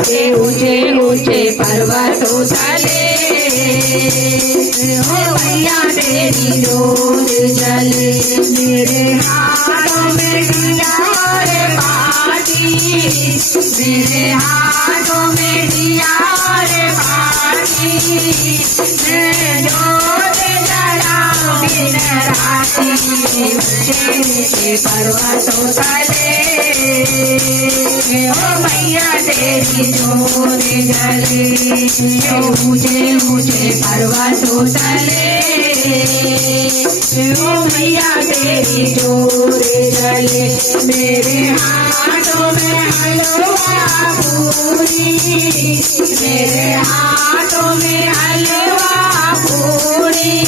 के ऊंचे ऊंचे पर्वतों तले हो मैया तेरी जोत जले। मेरे हाथों में दिया और बाती, मेरे हाथों में दिया और बाती, मैं जोत जलाऊं दिन राती ऊंचे पर्वतों तले ओ मैया तेरी जोत जले। ऊंचे ऊंचे पर्वतों तले ओ मैया तेरी जोत जले। मेरे हाथों में हलवा पूरी, मेरे हाथों में हलवा पूरी।